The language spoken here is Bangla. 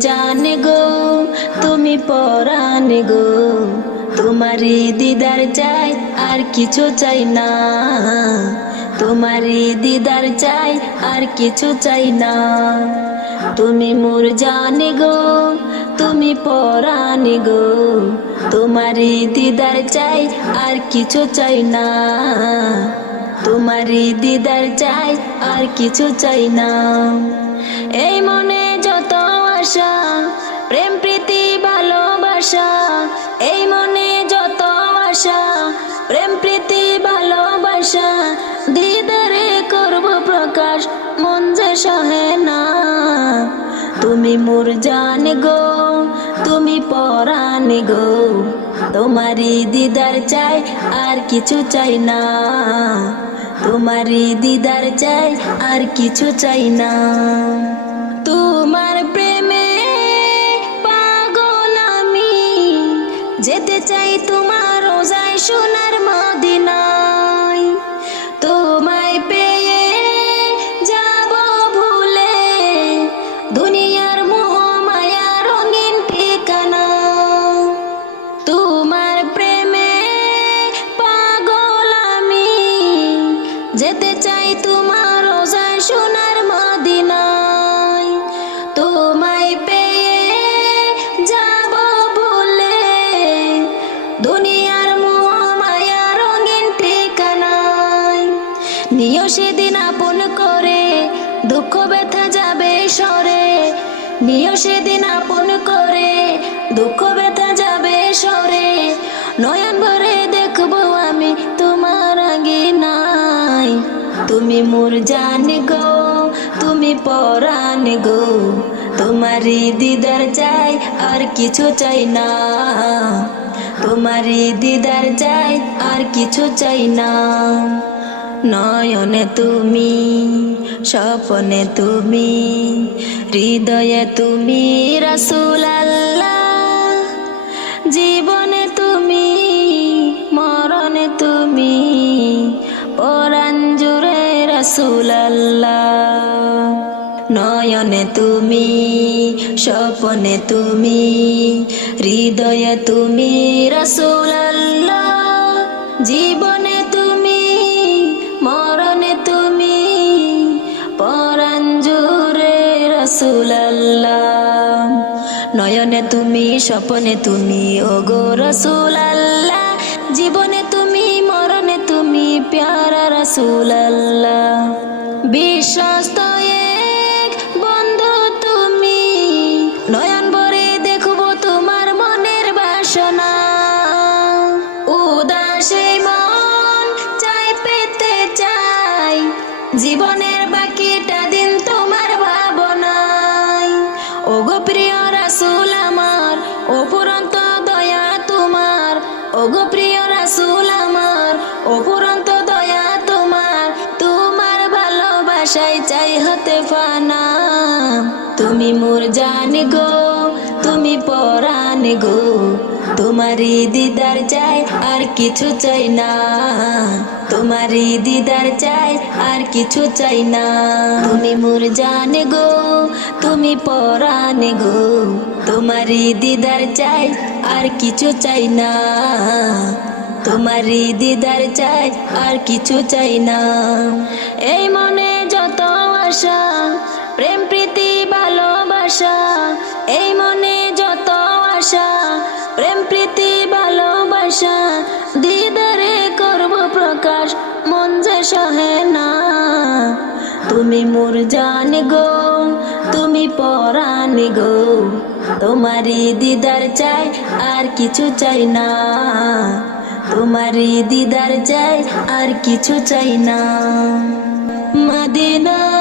জান গো, তুমি পরাণ গো। তোমারই দিদার চাই আর কিছু চাই না। তোমারই দিদার চাই আর কিছু চাই না। তুমি মোর জান গো, তুমি পরাণ গো। তোমারই দিদার চাই আর কিছু চাই না। তোমারই দিদার চাই আর কিছু চাই না। ভালোবাসা দিদারে করব প্রকাশ, মন যে সহে না। তুমি মোর জান গো, তুমি পরাণ গো তোমারি দিদার চাই আর কিছু চাই না। তোমারি দিদার চাই আর কিছু চাই না। নিও সেদিন আপন করে, দুঃখ ব্যথা যাবে সরে নিও সেদিন আপন করে, দুঃখ ব্যথা যাবে সরে নয়ন ভরে দেখব আমি তোমার আগে নাই। তুমি মোর জান গো, তুমি পরাণ গো। তোমারই দিদার চাই আর কিছু চাই না। তোমারই দিদার চাই আর কিছু চাই না। নয়নে তুমি, স্বপনে তুমি, হৃদয়ে তুমি আল্লাহ জীবনে তুমি, মরণে তুমি রসুল আল্লাহ নয়নে তুমি, স্বপনে তুমি, হৃদয়ে তুমি আল্লাহ জীবনে রসুল নয়নে তুমি, স্বপনে তুমি, ওগো রসুলাল্লাহ। জীবনে তুমি, মরণে তুমি, প্যারা রসুল আল্লাহ বিশ্বস্ত এক বন্ধু তুমি। নয়ন ভরে দেখব তোমার মনের বাসনা। উদাসে মন চাই, পেতে চাই। জীবনের ওগো প্রিয় রাসুল আমার অপুরন্ত দয়া তোমার তোমার ভালোবাসায় চাই হতে ফানা। তুমি মোর জান গো, তুমি পরাণ গো, তোমারই দিদার চাই আর কিছু চাই না। তোমারই দিদার চাই আর কিছু চাই না। তুমি মোর জান গো, তুমি পরাণ গো, তোমারই দিদার চাই আর কিছু চাই না। তোমারই দিদার চাই আর কিছু চাই না। এই মনে যত আশা, প্রেম, প্রীতি, ভালোবাসা, এই মনে যত আশা, প্রেম, প্রীতি, ভালোবাসা, দিদারে করব প্রকাশ, মন যে সহে না। তুমি মোর জান গো, তুমি পরাণ গো। তোমারই দিদার চাই আর কিছু চাই না। তোমারই দিদার চাই আর কিছু চাই না। মদিনা